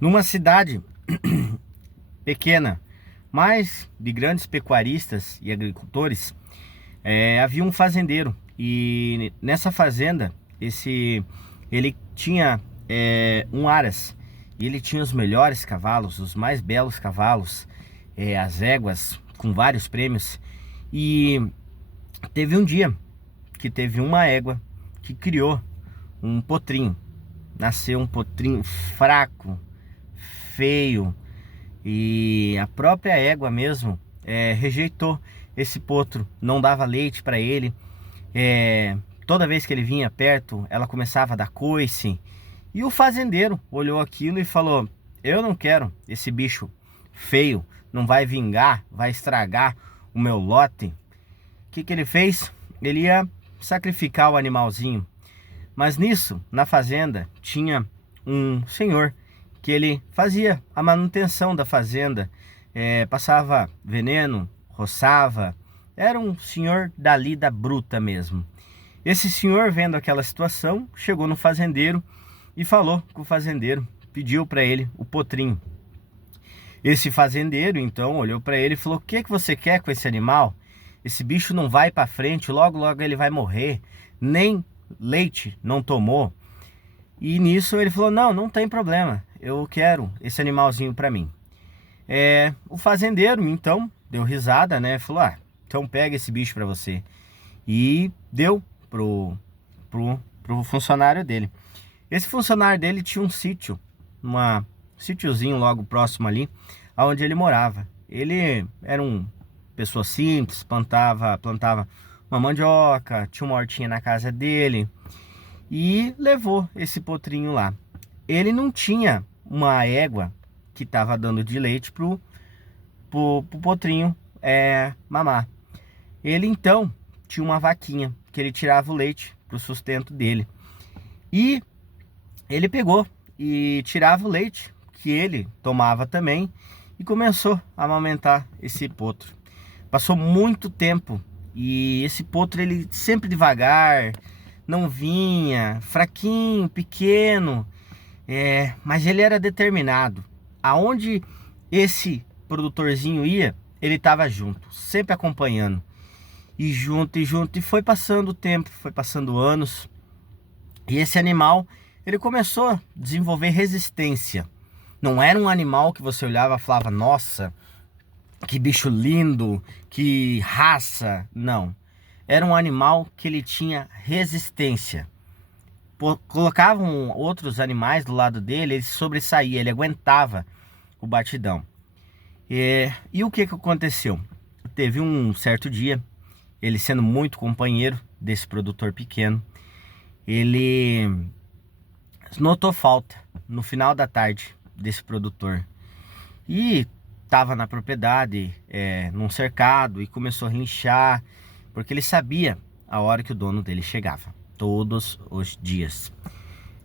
Numa cidade pequena, mas de grandes pecuaristas e agricultores, havia um fazendeiro. E nessa fazenda, ele tinha um aras. E ele tinha os melhores cavalos, os mais belos cavalos, as éguas com vários prêmios. E teve um dia que teve uma égua que criou um potrinho. Nasceu um potrinho fraco, feio, e a própria égua mesmo rejeitou esse potro, não dava leite para ele. Toda vez que ele vinha perto, ela começava a dar coice. E o fazendeiro olhou aquilo e falou: eu não quero esse bicho feio, não vai vingar, vai estragar o meu lote. O que que ele fez? Ele ia sacrificar o animalzinho. Mas nisso, na fazenda, tinha um senhor que ele fazia a manutenção da fazenda, passava veneno, roçava, era um senhor da lida bruta mesmo. Esse senhor, vendo aquela situação, chegou no fazendeiro e falou com o fazendeiro, pediu para ele o potrinho. Esse fazendeiro então olhou para ele e falou: o que que você quer com esse animal? Esse bicho não vai para frente, logo logo ele vai morrer, nem leite não tomou. E nisso ele falou: não, não tem problema, eu quero esse animalzinho para mim. O fazendeiro então deu risada, né? Falou: ah, então pega esse bicho para você. E deu pro funcionário dele. Esse funcionário dele tinha um sítio, um sítiozinho logo próximo ali, aonde ele morava. Ele era uma pessoa simples, plantava uma mandioca, tinha uma hortinha na casa dele e levou esse potrinho lá. Ele não tinha uma égua que estava dando de leite pro potrinho mamar. Ele então tinha uma vaquinha que ele tirava o leite pro sustento dele. E ele pegou e tirava o leite que ele tomava também e começou a amamentar esse potro. Passou muito tempo e esse potro, ele sempre devagar, não vinha, fraquinho, pequeno, mas ele era determinado. Aonde esse produtorzinho ia, ele estava junto, sempre acompanhando. E junto, e foi passando o tempo, foi passando anos. E esse animal, ele começou a desenvolver resistência. Não era um animal que você olhava e falava: nossa, que bicho lindo, que raça. Não. Era um animal que ele tinha resistência. Colocavam outros animais do lado dele, ele sobressaía, ele aguentava o batidão. E o que que aconteceu? Teve um certo dia, ele sendo muito companheiro desse produtor pequeno, ele notou falta no final da tarde desse produtor e estava na propriedade, num cercado, e começou a rinchar, porque ele sabia a hora que o dono dele chegava, todos os dias.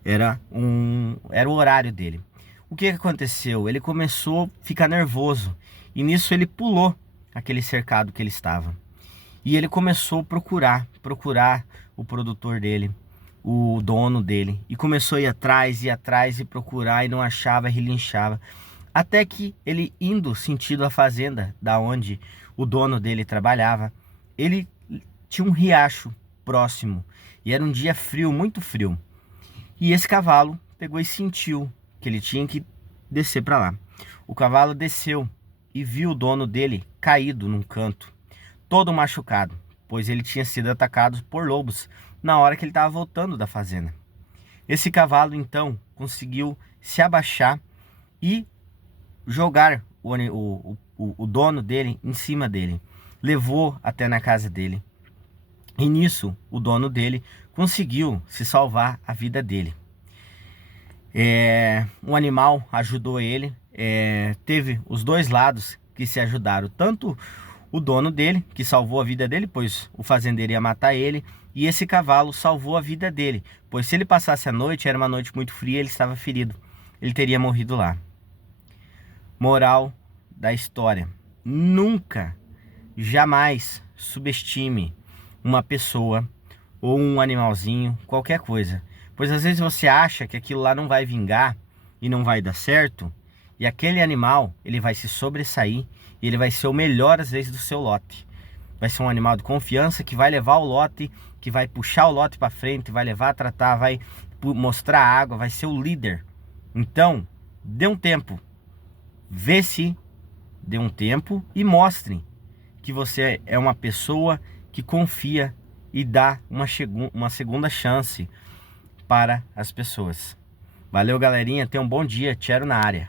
Era o horário dele. O que que aconteceu? Ele começou a ficar nervoso e nisso ele pulou aquele cercado que ele estava. E ele começou a procurar o produtor dele, o dono dele, e começou a ir atrás e procurar, e não achava, relinchava, até que ele, indo sentido a fazenda da onde o dono dele trabalhava, ele tinha um riacho próximo e era um dia frio, muito frio. E esse cavalo pegou e sentiu que ele tinha que descer para lá. O cavalo desceu e viu o dono dele caído num canto, todo machucado, pois ele tinha sido atacado por lobos na hora que ele estava voltando da fazenda. Esse cavalo então conseguiu se abaixar e jogar o dono dele em cima dele. Levou até na casa dele. E nisso o dono dele conseguiu se salvar a vida dele. Um animal ajudou ele. Teve os dois lados que se ajudaram, tanto o dono dele, que salvou a vida dele, pois o fazendeiro ia matar ele, e esse cavalo salvou a vida dele, pois se ele passasse a noite, era uma noite muito fria, ele estava ferido, ele teria morrido lá. Moral da história: nunca, jamais subestime uma pessoa ou um animalzinho, qualquer coisa, pois às vezes você acha que aquilo lá não vai vingar, e não vai dar certo, e aquele animal, ele vai se sobressair e ele vai ser o melhor às vezes do seu lote. Vai ser um animal de confiança que vai levar o lote, que vai puxar o lote para frente, vai levar a tratar, vai mostrar água, vai ser o líder. Então, dê um tempo. Vê se dê um tempo e mostre que você é uma pessoa que confia e dá uma segunda chance para as pessoas. Valeu, galerinha. Tenha um bom dia. Tchero na área.